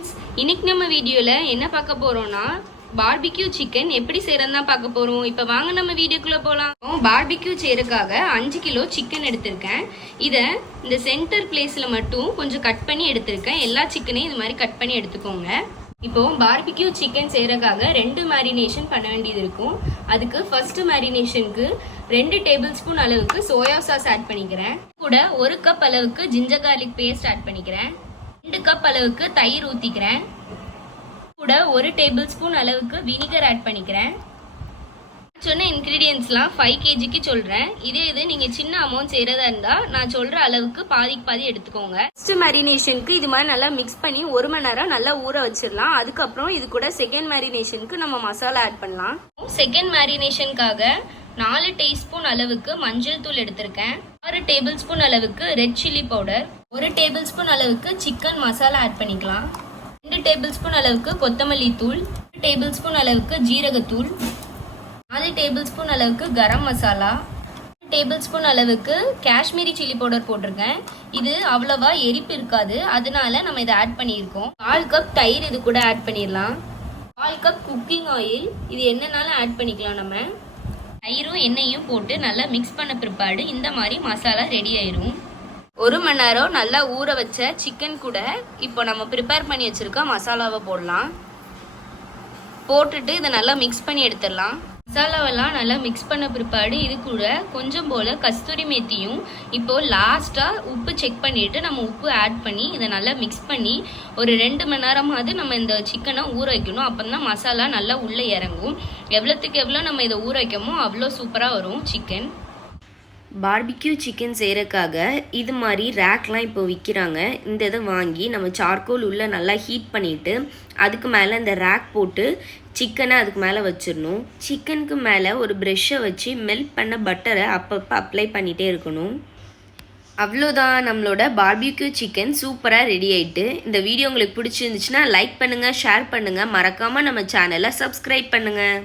Friends, இன்னைக்கு நம்ம வீடியோல என்ன பார்க்க போறோம்னா பார்பிக்யூ சிக்கன் எப்படி செய்யறதுன்னு தான் பார்க்க போறோம். இப்போ வாங்க நம்ம வீடியோக்குள்ள போலாம். பார்பிக்யூ செய்யறதுக்காக 5 கிலோ சிக்கன் எடுத்திருக்கேன். இதை இந்த சென்டர் பிளேஸ்ல மட்டும் கொஞ்சம் கட் பண்ணி எடுத்திருக்கேன். எல்லா சிக்கனையும் இது மாதிரி கட் பண்ணி எடுத்துக்கோங்க. இப்போ பார்பிக்யூ சிக்கன் செய்யறதுக்காக 2 மேரினேஷன் பண்ண வேண்டியது இருக்கும். அதுக்கு ஃபர்ஸ்ட் மேரினேஷனுக்கு 2 டேபிள் ஸ்பூன் அளவுக்கு சோயா சாஸ் ஆட் பண்ணிக்கிறேன். கூட 1 கப் அளவுக்கு ஜிஞ்சர் கார்லிக் பேஸ்ட் ஆட் பண்ணிக்கிறேன். 2 கப் அளவுக்கு தயிர் ஊற்றிக்கிறேன். கூட 1 டேபிள் ஸ்பூன் அளவுக்கு வினிகர் ஆட் பண்ணிக்கிறேன். சொன்ன இன்க்ரீடியன்ஸ்லாம் 5 kgக்கு சொல்கிறேன். இது நீங்கள் சின்ன அமௌண்ட் செய்கிறதா இருந்தால் நான் சொல்கிற அளவுக்கு பாதிக்கு பாதி எடுத்துக்கோங்க. ஃபர்ஸ்ட் மேரினேஷனுக்கு இது மாதிரி நல்லா மிக்ஸ் பண்ணி 1 மணி நேரம் நல்லா ஊற வச்சிடலாம். அதுக்கப்புறம் இது கூட செகண்ட் மேரினேஷனுக்கு நம்ம மசாலா ஆட் பண்ணலாம். செகண்ட் மேரினேஷனுக்காக 4 டீஸ்பூன் அளவுக்கு மஞ்சள் தூள் எடுத்திருக்கேன். 6 டேபிள் ஸ்பூன் அளவுக்கு red chilli powder, 1 table spoon அளவுக்கு சிக்கன் மசாலா ஆட் பண்ணிக்கலாம். 2 டேபிள் ஸ்பூன் அளவுக்கு கொத்தமல்லி தூள், 1 டேபிள் ஸ்பூன் அளவுக்கு ஜீரகத்தூள், 4 டேபிள் ஸ்பூன் அளவுக்கு கரம் மசாலா, 1 டேபிள் ஸ்பூன் அளவுக்கு காஷ்மீரி சில்லி பவுடர் போட்டிருக்கேன். இது அவ்வளவா எரிப்பு இருக்காது, அதனால நம்ம இதை ஆட் பண்ணியிருக்கோம். 1/4 கப் தயிர் இது கூட ஆட் பண்ணிடலாம். 1/4 கப் குக்கிங் ஆயில், இது என்னன்னாலும் ஆட் பண்ணிக்கலாம். நம்ம தயிரும் எண்ணெயும் போட்டு நல்லா மிக்ஸ் பண்ண பிற்பாடு இந்த மாதிரி மசாலா ரெடி ஆயிரும். 1 மணி நேரம் நல்லா ஊற வச்ச சிக்கன் கூட இப்போ நம்ம ப்ரிப்பேர் பண்ணி வச்சிருக்க மசாலாவை போடலாம். போட்டுட்டு இதை நல்லா மிக்ஸ் பண்ணி எடுத்துடலாம். மசாலாவெல்லாம் நல்லா மிக்ஸ் பண்ண பிற்பாடு இது கூட கொஞ்சம் போல் கஸ்தூரி மேத்தியும் இப்போ லாஸ்ட்டாக உப்பு செக் பண்ணிவிட்டு நம்ம உப்பு ஆட் பண்ணி இதை நல்லா மிக்ஸ் பண்ணி ஒரு 2 மணி நேரமாவது நம்ம இந்த சிக்கனை ஊற வைக்கணும். அப்போ தான் மசாலா நல்லா உள்ளே இறங்கும். எவ்வளோத்துக்கு எவ்வளோ நம்ம இதை ஊற வைக்கமோ அவ்வளோ சூப்பராக வரும் சிக்கன். பார்பிக்யூ சிக்கன் செய்கிறக்காக இது மாதிரி ரேக்லாம் இப்போ விற்கிறாங்க. இந்த இதை வாங்கி நம்ம சார்கோல் உள்ளே நல்லா ஹீட் பண்ணிவிட்டு அதுக்கு மேலே இந்த ரேக் போட்டு சிக்கனை அதுக்கு மேலே வச்சிடணும். சிக்கனுக்கு மேலே ஒரு ப்ரெஷ்ஷை வச்சு மெல்ட் பண்ண பட்டரை அப்பப்போ அப்ளை பண்ணிகிட்டே இருக்கணும். அவ்வளோதான், நம்மளோட பார்பிக்யூ சிக்கன் சூப்பராக ரெடி ஆகிட்டு. இந்த வீடியோ உங்களுக்கு பிடிச்சிருந்துச்சுன்னா லைக் பண்ணுங்கள், ஷேர் பண்ணுங்கள், மறக்காமல் நம்ம சேனலை சப்ஸ்கிரைப் பண்ணுங்கள்.